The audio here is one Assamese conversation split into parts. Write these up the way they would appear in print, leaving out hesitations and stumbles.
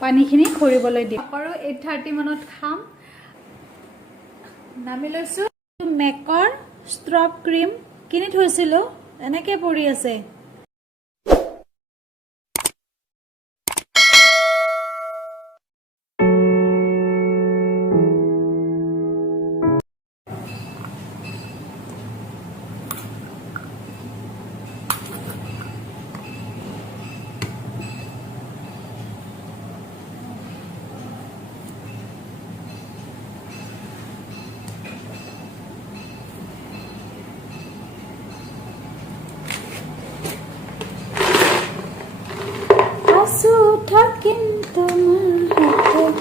পানীখিনি খৰিবলৈ দিম আৰু 8:30 মানত খাম নামি লৈছো মেকৰ ষ্ট্ৰব ক্ৰীম কিনি থৈছিলো এনেকৈ পৰি আছে Talking to my head.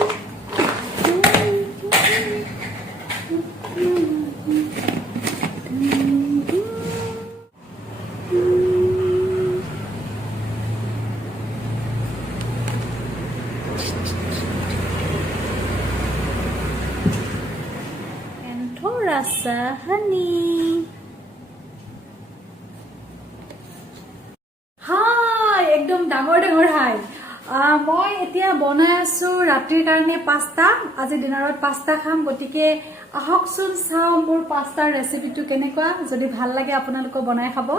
And थोड़ा सा honey. Hi, एकदम डाঙৰ ডাঙৰ হাই মই এতিয়া বনাই আছো ৰাতিৰ কাৰণে পাস্তা আজি দিনাৰত পাস্তা খাম গতিকে আহকচোন চাও মোৰ পাস্তাৰ ৰেচিপিটো কেনেকুৱা যদি ভাল লাগে আপোনালোকক বনাই খাব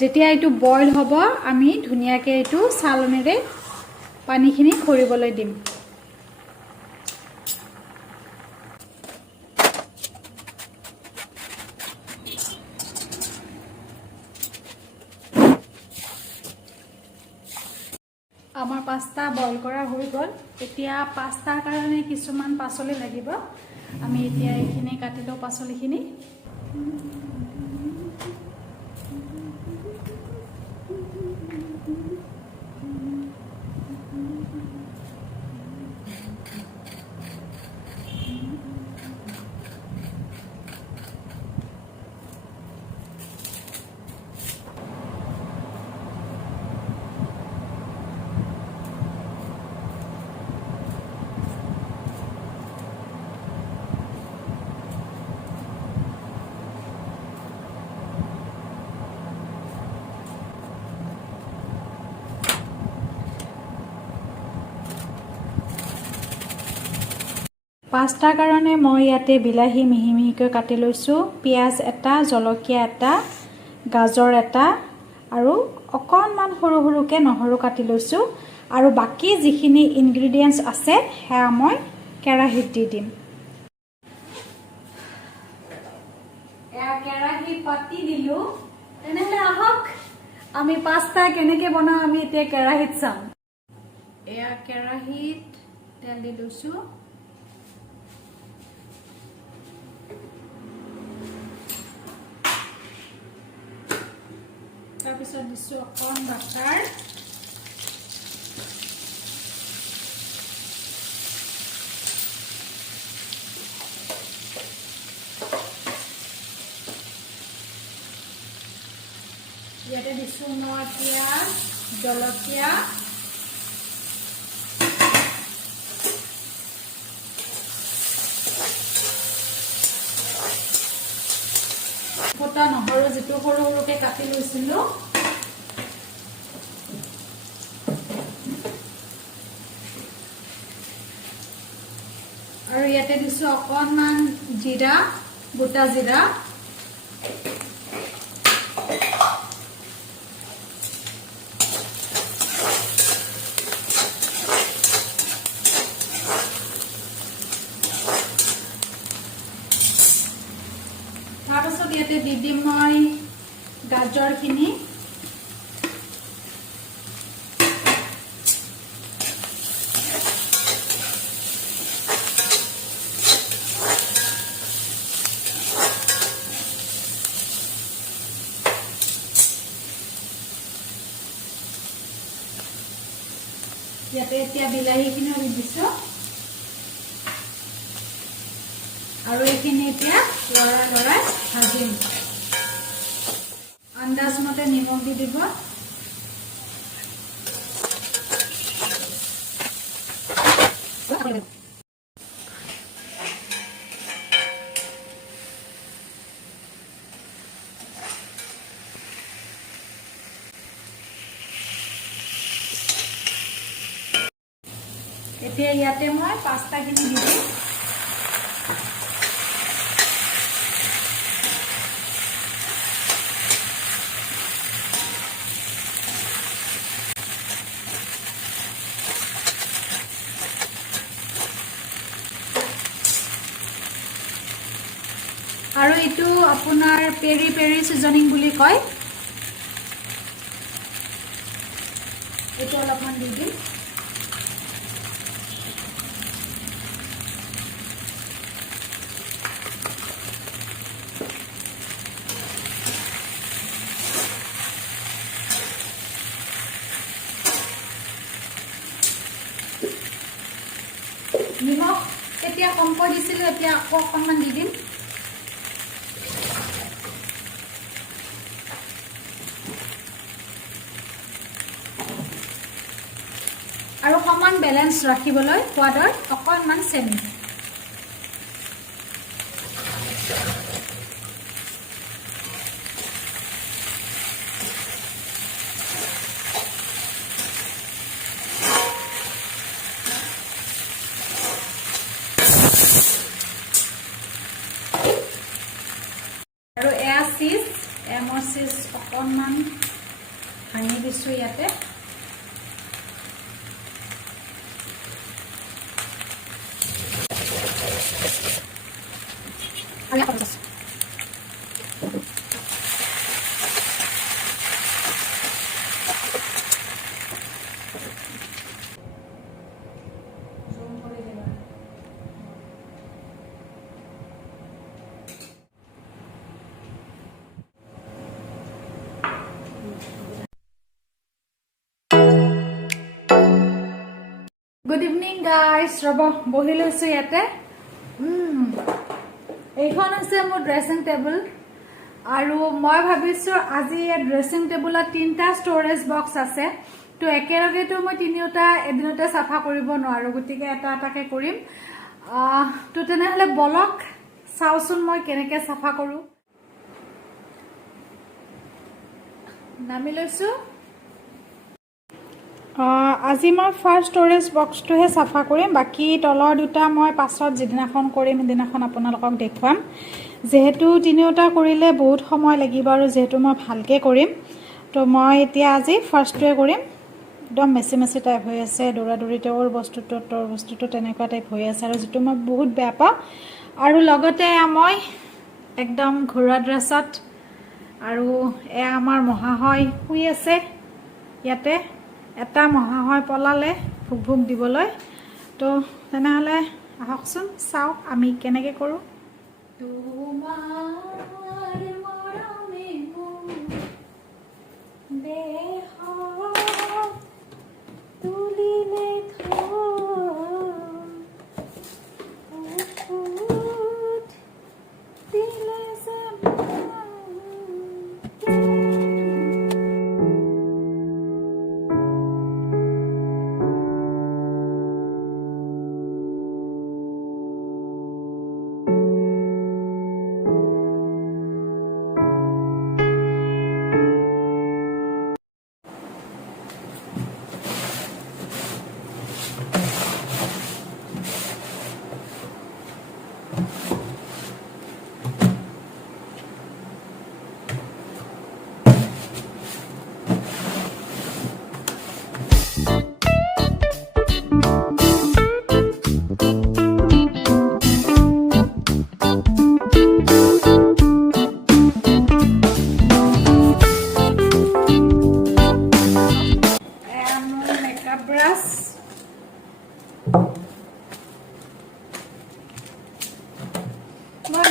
যেতিয়া এটো বইল হ'ব আমি ধুনিয়াকে এটো চালনেৰে পানীখিনি খৰিবলৈ দিম আমাৰ পাস্তা বইল কৰা হৈ গল এতিয়া পাস্তাৰ কাৰণে কিছুমান পাচলি লাগিব আমি এতিয়া এইখিনি কাটিলো পাচলিখিনি পাস্তাৰ কাৰণে মই ইয়াতে বিলাহী মিহি মিহিকৈ কাটি লৈছো পিয়াজ এটা জলকীয়া এটা গাজৰ এটা আৰু অকণমান সৰু সৰুকে নহৰু কাটি লৈছো আৰু বাকি যিখিনি ইনগ্ৰেডিয়েন্টস আছে হেয়া মই কেৰাহীত দি দিম এয়া কেৰাহী পাতি দিলো তেনেহলে আহক আমি পাস্তা কেনেকৈ বনাও আমি এতিয়া কেৰাহীত চাম এয়া কেৰাহীত তেল দি লৈছো তাৰপিছত দিছো অকণ বাটাৰ ইয়াতে দিছো মই পিয়াজ জলকীয়া গোটা নহৰু যেটো সৰু সৰুকে কাটি লৈছিলো আৰু ইয়াতে দিছো অকণমান জিৰা গোটা জিৰা তাৰপিছত ইয়াতে দি দিম মই গাজৰখিনি ইয়াতে এতিয়া বিলাহীখিনিও দি দিছোঁ আৰু এইখিনি এতিয়া লৰাই ভাজিম আন্দাজ মতে নিমখ দি দিব এতিয়া ইয়াতে মই পাস্তাখিনি দি দিম আৰু এইটো আপোনাৰ পেৰি পেৰি সিজনিং বুলি কয় এইটো অলপমান দি দিম নিমখ এতিয়া কমকৈ দিছিলোঁ এতিয়া আকৌ অকণমান দি দিম আৰু সমান বেলেন্স ৰাখিবলৈ সোৱাদৰ অকণমান চেনি আৰু এয়া চিজ এমৰ চিজ অকণমান ভাঙি দিছোঁ ইয়াতে গুড ইভিনিং গাইজ ৰব বহি লৈছোঁ ইয়াতে এইখন হৈছে মোৰ ড্ৰেছিং টেবুল আৰু মই ভাবিছোঁ আজি এই ড্ৰেছিং টেবুলত 3টা ষ্ট'ৰেজ বক্স আছে তো একেলগেতো মই তিনিওটা এদিনতে চাফা কৰিব নোৱাৰোঁ গতিকে এটা এটাকৈ কৰিম তো তেনেহ'লে বলক চাওঁচোন মই কেনেকৈ চাফা কৰোঁ নামি লৈছোঁ আজি মই ফাৰ্ষ্ট ষ্ট'ৰেজ বক্সটোহে চাফা কৰিম বাকী তলৰ দুটা মই পাছত যিদিনাখন কৰিম সেইদিনাখন আপোনালোকক দেখুৱাম যেহেতু তিনিওটা কৰিলে বহুত সময় লাগিব আৰু যেহেতু মই ভালকৈ কৰিম তো মই এতিয়া আজি ফাৰ্ষ্টটোৱে কৰিম একদম মেচি মেচি টাইপ হৈ আছে দৌৰা দৌৰি তোৰ বস্তুটো তেনেকুৱা টাইপ হৈ আছে আৰু যিটো মই বহুত বেয়া পাওঁ আৰু লগতে মই একদম ঘৰুৱা ড্ৰেছত আৰু এয়া আমাৰ মহাশয় শুই আছে ইয়াতে এটা মহাশয় পলালে ভুক ভুক দিবলৈ তো তেনেহ'লে আহকচোন চাওক আমি কেনেকৈ কৰোঁ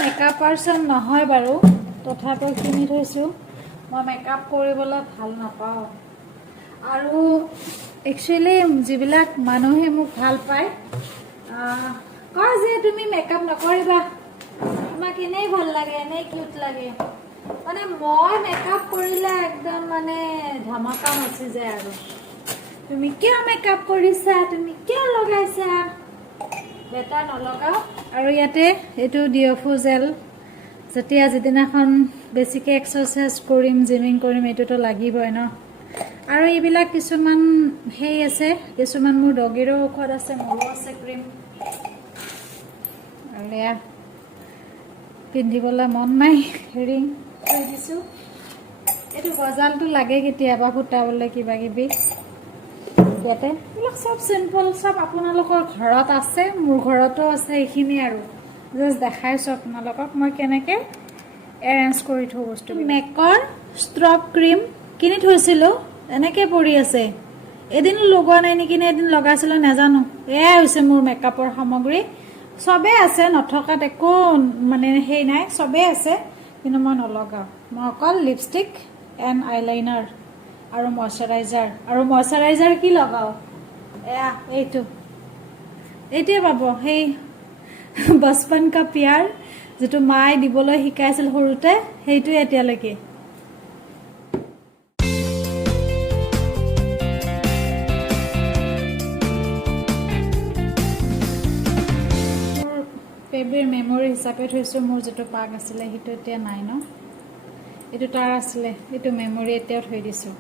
মেকআপ পাৰ্চন নহয় বাৰু তথাপিও কিনি থৈছোঁ মই মেকআপ কৰিবলৈ ভাল নাপাওঁ আৰু একচুৱেলি যিবিলাক মানুহে মোক ভাল পায় কয় যে তুমি মেকআপ নকৰিবা, তোমাক এনেই ভাল লাগে, এনেই কিউট লাগে। মানে মই মেকআপ কৰিলে একদম মানে ধামাকা মচি যায় আৰু তুমি কিয় মেকআপ কৰিছা, তুমি কিয় লগাইছা, বেটা নলগাও। আৰু ইয়াতে এইটো ডিঅফু জেল, যেতিয়া যিদিনাখন বেছিকৈ এক্সাৰচাইজ কৰিম, জিমিং কৰিম, এইটোতো লাগিবই ন। আৰু এইবিলাক কিছুমান সেই আছে, কিছুমান মোৰ ডগীৰো ঔষধ আছে, মোৰো আছে ক্ৰীম। আৰু এয়া পিন্ধিবলৈ মন নাই, ৰিং থৈ দিছোঁ। এইটো গজালটো লাগে কেতিয়াবা ফুটাবলৈ কিবা কিবি। ইয়াতে এইবিলাক চব চিম্পল, চব আপোনালোকৰ ঘৰত আছে, মোৰ ঘৰতো আছে। এইখিনি আৰু জাষ্ট দেখাইছোঁ আপোনালোকক মই কেনেকৈ এৰেঞ্জ কৰি থওঁ বস্তু। মেকৰ ষ্ট্ৰপ ক্ৰীম কিনি থৈছিলোঁ, এনেকৈ পৰি আছে, এদিনো লগোৱা নাই নেকি, নে এদিন লগাইছিলোঁ নাজানো। এয়াই হৈছে মোৰ মেকআপৰ সামগ্ৰী। চবেই আছে, নথকাত একো মানে সেই নাই, চবেই আছে, কিন্তু মই নলগাওঁ। মই অকল লিপষ্টিক এণ্ড আইলাইনাৰ আৰু মইশ্চাৰাইজাৰ। আৰু মইশ্চাৰাইজাৰ কি লগাওঁ, এয়া এইটোৱে পাব, সেই বচপন কা প্যাৰ, যিটো মায়ে দিবলৈ শিকাইছিল সৰুতে, সেইটোৱে এতিয়ালৈকে। ফেব্ৰিক মেমৰি হিচাপে থৈছোঁ, মোৰ যিটো পাক আছিলে সেইটো এতিয়া নাই ন, এইটো তাৰ আছিলে, এইটো মেমৰি এতিয়াও থৈ দিছোঁ।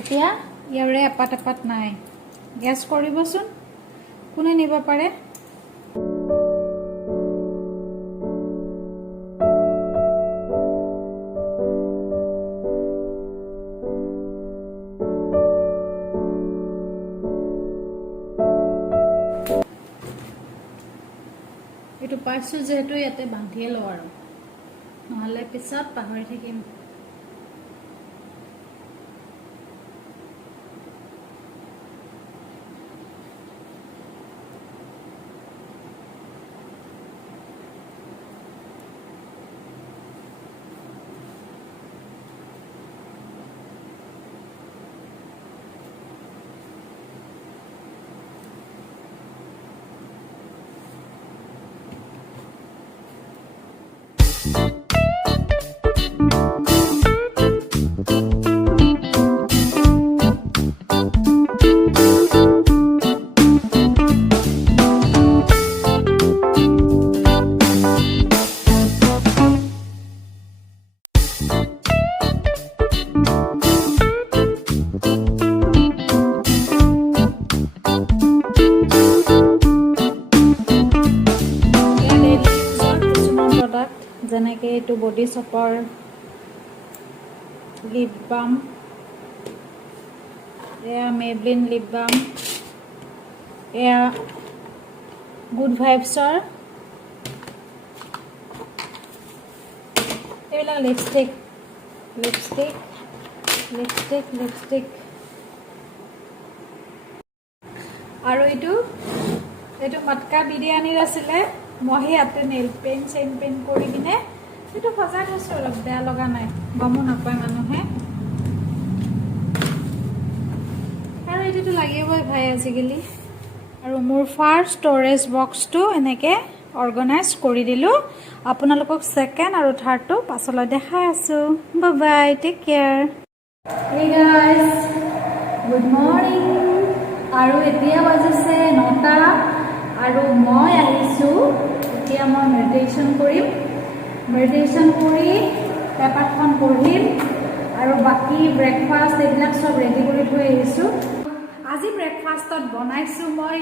এতিয়া ইয়াৰে এপাত এপাত নাই, গেছ কৰিবচোন, কোনে নিব পাৰে। এইটো পাইছোঁ যিহেতু ইয়াতে বান্ধিয়ে লওঁ আৰু, নহ'লে পিছত পাহৰি থাকিম। যেনেকৈ এইটো বডি চপৰ লিপ বাম, এয়া মেবলিন লিপ বাম, এয়া গুড ভাইবছৰ, এইবিলাক লিপষ্টিক লিপষ্টিক লিপষ্টিক লিপষ্টিক। আৰু এইটো মটকা বিৰিয়ানীৰ আছিলে, মই ইয়াতে নেইল পেইণ্ট চেইন পেইণ্ট কৰি কিনে এইটো সজাই থৈছোঁ, অলপ বেয়া লগা নাই, গমো নাপায় মানুহে। আৰু এইটোতো লাগিবই ভাই আজিকালি। আৰু মোৰ ফাৰ্ষ্ট ষ্ট'ৰেজ বক্সটো এনেকৈ অৰ্গেনাইজ কৰি দিলোঁ। আপোনালোকক ছেকেণ্ড আৰু থাৰ্ডটো পাছলৈ দেখাই আছোঁ। Bye bye, take care. Hey guys, good morning. আৰু এতিয়া বাজিছে 9টা আৰু মই আহিছোঁ, এতিয়া মই মেডিটেশ্যন কৰিম। মেডিটেশ্যন কৰি পেপাৰখন পঢ়িম আৰু বাকী ব্ৰেকফাষ্ট এইবিলাক চব ৰেডি কৰি থৈ আহিছোঁ আজি ব্ৰেকফাষ্টত বনাইছোঁ মই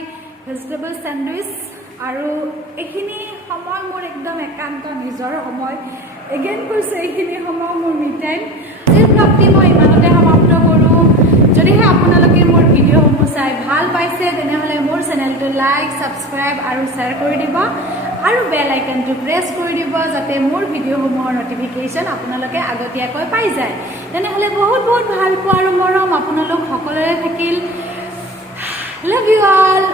ভেজিটেবল চেণ্ডউইচ আৰু এইখিনি সময় মোৰ একদম একান্ত নিজৰ সময় এগেইন কৈছোঁ এইখিনি সময় মোৰ মি টাইম আজিৰ ব্লগটি মই ইমানতে সমাপ্ত কৰোঁ যদিহে আপোনালোকে মোৰ ভিডিঅ'সমূহ চাই ভাল পাইছে তেনেহ'লে মোৰ চেনেলটো লাইক ছাবস্ক্ৰাইব আৰু শ্বেয়াৰ কৰি দিব আৰু বেল আইকনটো প্ৰেছ কৰি দিব যাতে মোৰ ভিডিঅ'সমূহৰ নটিফিকেশ্যন আপোনালোকে আগতীয়াকৈ পাই যায় তেনেহ'লে বহুত বহুত ভাল পোৱা আৰু মৰম আপোনালোক সকলোৰে থাকিল লাভ ইউ অল